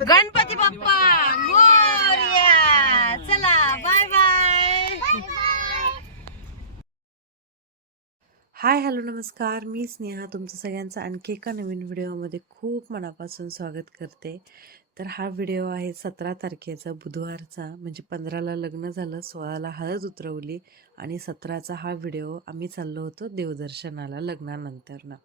गणपती बाप्पा मोरया. चला bye bye hi hello नमस्कार. मी स्नेहा तुमचं सगळ्यांचं आणखी एका नवीन व्हिडिओमध्ये खूप मनापासून स्वागत करते. तर हा व्हिडिओ आहे सतरा तारखेचा बुधवारचा. म्हणजे पंधराला लग्न झालं सोळाला हळद उतरवली आणि सतराचा हा व्हिडिओ आम्ही चाललो होतो देवदर्शनाला लग्नानंतर ना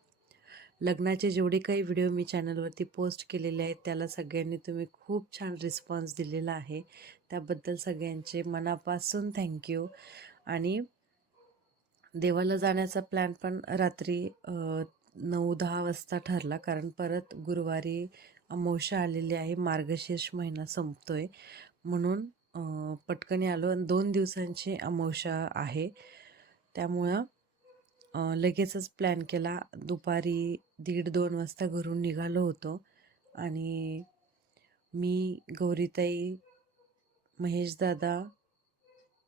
लग्नाचे जेवढे काही व्हिडिओ मी चॅनलवरती पोस्ट केलेले आहेत त्याला सगळ्यांनी तुम्ही खूप छान रिस्पॉन्स दिलेला आहे. त्याबद्दल सगळ्यांचे मनापासून थँक्यू आणि देवाला जाण्याचा प्लॅन पण रात्री नऊ दहा वाजता ठरला. कारण परत गुरुवारी अमावस्या आलेली आहे मार्गशीर्ष महिना संपतोय. म्हणून पटकन आलो. आणि दोन दिवसांची अमावस्या आहे. त्यामुळं लगेचच प्लॅन केला. दुपारी दीड दोन वाजता घरून निघालो होतो आणि मी गौरीताई महेश दादा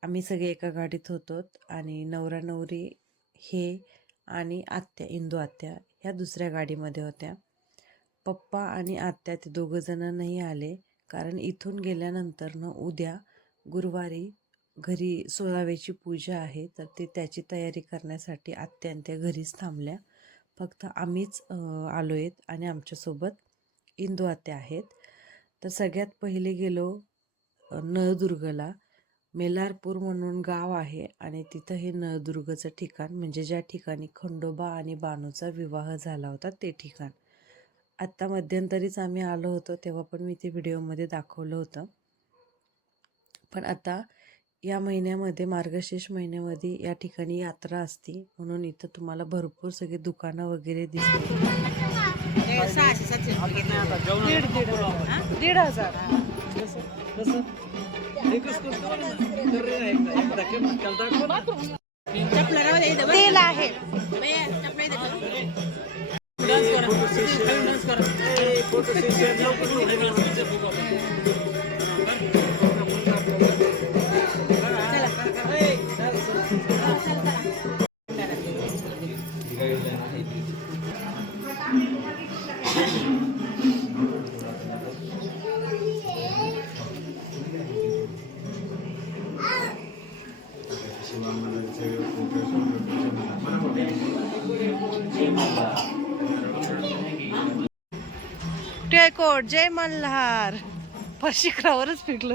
आम्ही सगळे एका गाडीत होतो आणि नवरा नवरी हे आणि आत्या इंदू आत्या ह्या दुसऱ्या गाडीमध्ये होत्या. पप्पा आणि आत्या ते दोघंजणं नाही आले कारण इथून गेल्यानंतर न उद्या गुरुवारी घरी सोळाव्याची पूजा आहे तर ते त्याची तयारी करण्यासाठी अत्यंत घरीच थांबल्या. फक्त आम्हीच आलो आहेत आणि आमच्यासोबत इंदू आत्या आहेत. तर सगळ्यात पहिले गेलो नळदुर्गला. मेलारपूर म्हणून गाव आहे आणि तिथं हे नळदुर्गचं ठिकाण म्हणजे ज्या ठिकाणी खंडोबा आणि बानूचा विवाह झाला होता ते ठिकाण. आत्ता मध्यंतरीच आम्ही आलो होतो तेव्हा पण मी ते व्हिडिओमध्ये दाखवलं होतं. पण आता या महिन्यामध्ये मार्गशीर्ष महिन्यामध्ये या ठिकाणी यात्रा असते. म्हणून इथं तुम्हाला भरपूर सगळे दुकानं वगैरे दीड हजार तेल आहे. टिळकोट जय मल्हार. फर्शिखरावरच फिरलं.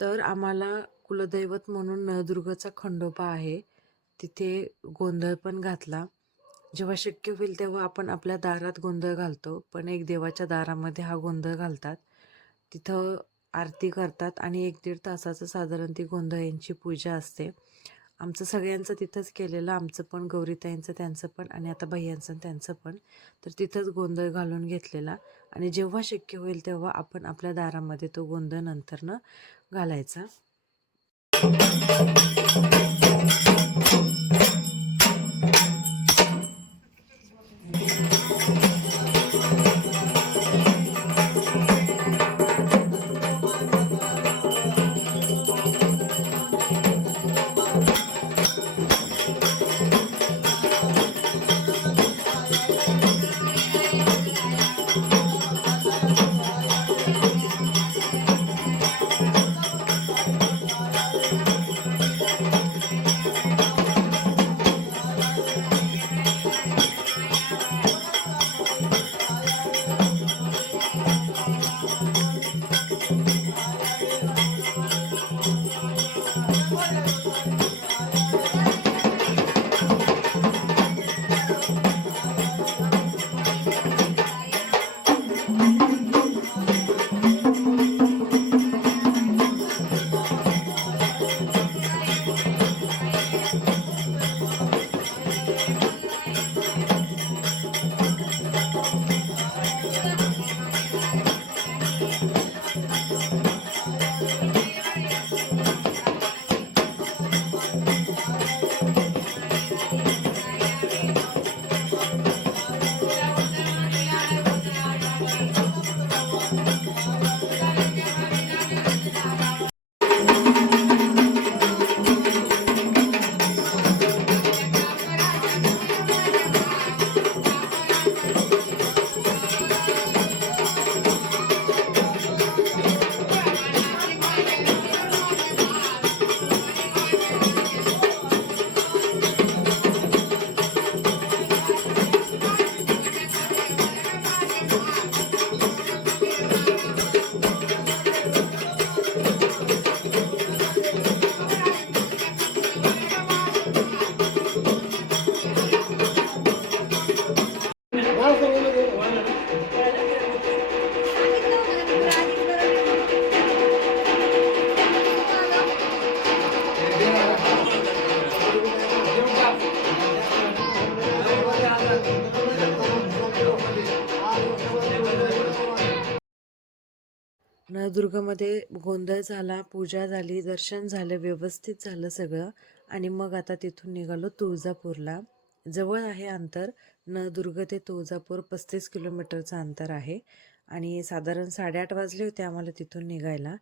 तर आम्हाला कुलदैवत म्हणून नळदुर्गचा खंडोबा आहे. तिथे गोंधळ पण घातला. जेव्हा शक्य होईल तेव्हा आपण आपल्या दारात गोंधळ घालतो. पण एक देवाच्या दारामध्ये हा गोंधळ घालतात. तिथं आरती करतात आणि एक दीड तासाचं साधारण ती गोंधळ यांची पूजा असते. आमचं सगळ्यांचं तिथंच केलेलं आमचं पण गौरीताईंचं त्यांचं पण आणि आता भैयांचं आणि त्यांचं पण. तर तिथंच गोंधळ घालून घेतलेला. आणि जेव्हा शक्य होईल तेव्हा आपण आपल्या दारामध्ये तो गोंधळ नंतरनं घालायचा. नळदुर्गमध्ये गोंधळ झाला पूजा झाली दर्शन झालं व्यवस्थित झालं सगळं. आणि मग आता तिथून निघालो तुळजापूरला. जवळ आहे अंतर. नळदुर्ग ते तुळजापूर पस्तीस किलोमीटरचं अंतर आहे. आणि साधारण साडेआठ वाजले होते आम्हाला तिथून निघायला.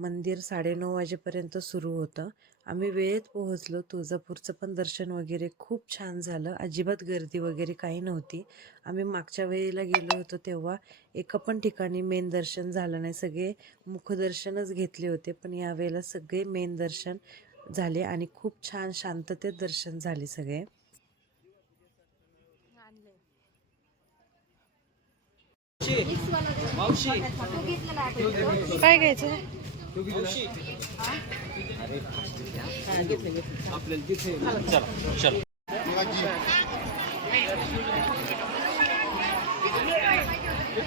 मंदिर साडेनऊ वाजेपर्यंत सुरू होतं. आम्ही वेळेत पोहोचलो. तुळजापूरचं पण दर्शन वगैरे खूप छान झालं. अजिबात गर्दी वगैरे काही नव्हती. आम्ही मागच्या वेळेला गेलो होतो तेव्हा एका पण ठिकाणी मेन दर्शन झालं नाही. सगळे मुखदर्शनच घेतले होते पण यावेळेला सगळे मेन दर्शन झाले आणि खूप छान शांततेत दर्शन झाले सगळे. काय घ्यायचं? आपल्याला तिथे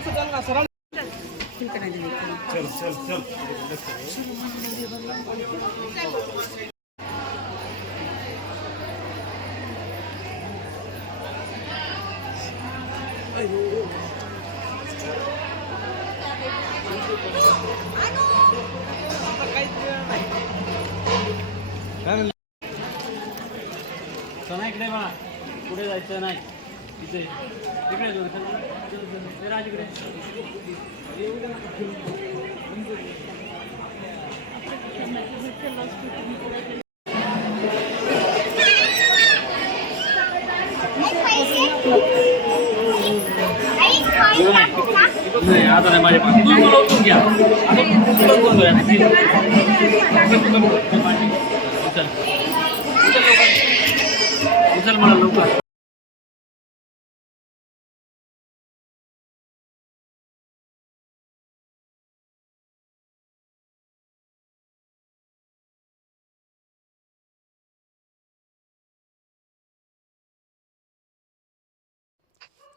चला चल. काय म्हणलं चला इकडे बा पुढे जायचं नाही. तिथे तिकडे जाऊ. आता नाही माझ्या पाठी तुम्ही तुला घ्या आता तुला उचलून उचल. उचल लवकर. उचल मला लवकर.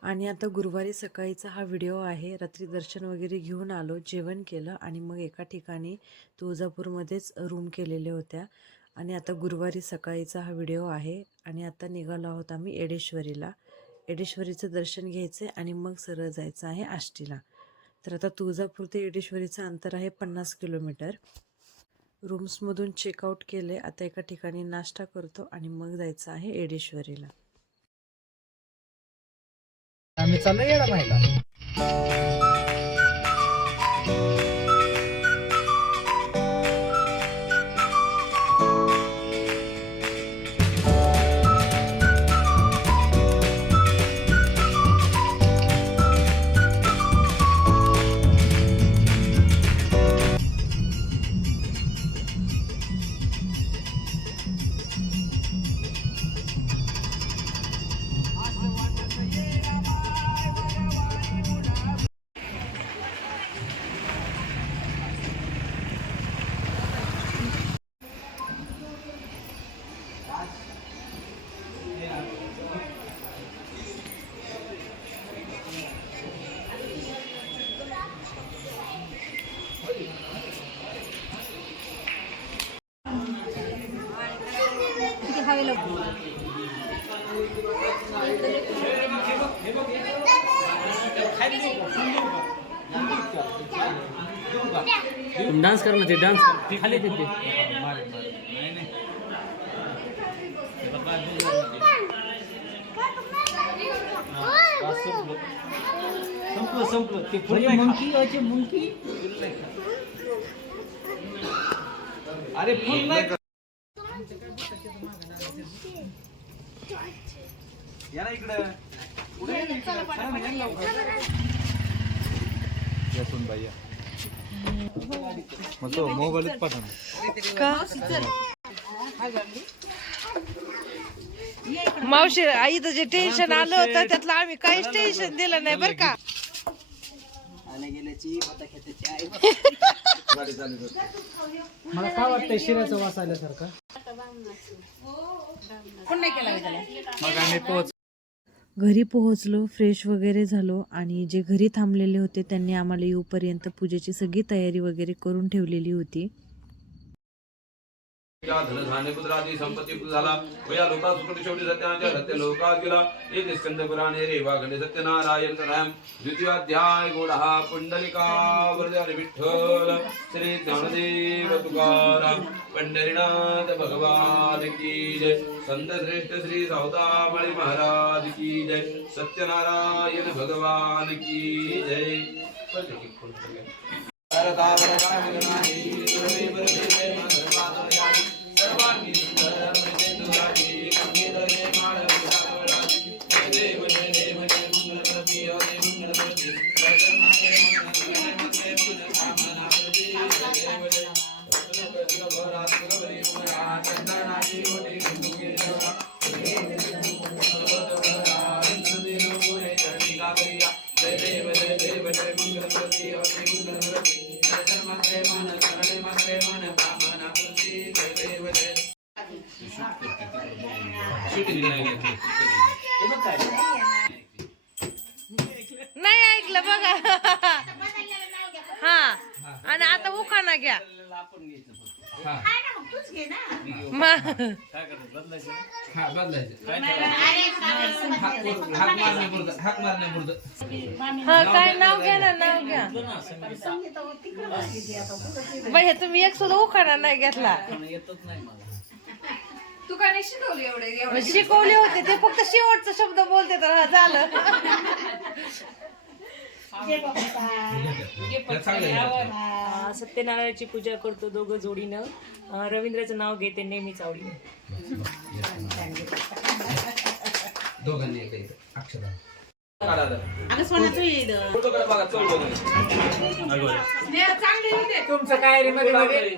आणि आता गुरुवारी सकाळीचा हा व्हिडिओ आहे. रात्री दर्शन वगैरे घेऊन आलो जेवण केलं आणि मग एका ठिकाणी तुळजापूरमध्येच रूम केलेल्या होत्या. आणि आता गुरुवारी सकाळीचा हा व्हिडिओ आहे आणि आता निघालो आहोत आम्ही एडेश्वरीला एडेश्वरीचं दर्शन घ्यायचं आणि मग सरळ जायचं आहे आष्टीला. तर आता तुळजापूर ते एडेश्वरीचं अंतर आहे पन्नास किलोमीटर. रूम्समधून चेकआउट केले. आता एका ठिकाणी नाश्ता करतो आणि मग जायचं आहे एडेश्वरीला चाललं येणार माहिला. तुम डांस करना चाहिए डांस खाली देते संपलं संपलं। ते फुल मंकी अचे मंकी अरे फुल नाही या ना इकडं. पुढे ये ना इकडं. छान आहे ना लवकर. मग तो मोबाईलच पाठव का मावशी आईचं जे टेन्शन आलं होतं त्यातलं आम्ही काहीच टेन्शन दिलं नाही बरं का? मला काय वाटतंय शिऱ्याचा वास आल्यासारखा? मग आम्ही पोहोच घरी पोहोचलो फ्रेश वगैरे झालो आणि जे घरी थांबलेले होते त्यांनी आम्हाला येऊपर्यंत पूजेची सगळी तयारी वगैरे करून ठेवलेली होती. धनधान्य पुत्रादी संपत्ती झाला व या लोका सुकट शेवटी सत्याच्या सत्य लोका गेला. येथे स्कंद पुराणे रेवा खंडे सत्यनारायण राम द्वितीयाध्याय गोडहा पुंडलिका वरदारी विठ्ठल. श्री ज्ञानदेव तुकाराम. पंढरीनाथ भगवान की जय. संत श्रेष्ठ श्री सावतामळी महाराज की जय. सत्यनारायण भगवान की जय. सर्वांगी नाही ऐकलं बघा. हा. आणि आता उखाणा घ्या. काय हा नाव घ्या ना नाव घ्या. बाई तुम्ही एक सुद्धा उखाणा नाही घेतला. येतच नाही मला तू का नाही शिकवली एवढे? एवढे शिकवले होते ते फक्त शेवटचा शब्द बोलते तर हा, झालं. अ, सत्यनारायणाची पूजा करतो दोघं जोडीनं. अ, रवींद्राचं नाव घेते नेहमीच आवडीनं. दोघांनी एक एक अक्षर तुमचं काय रे मध्ये?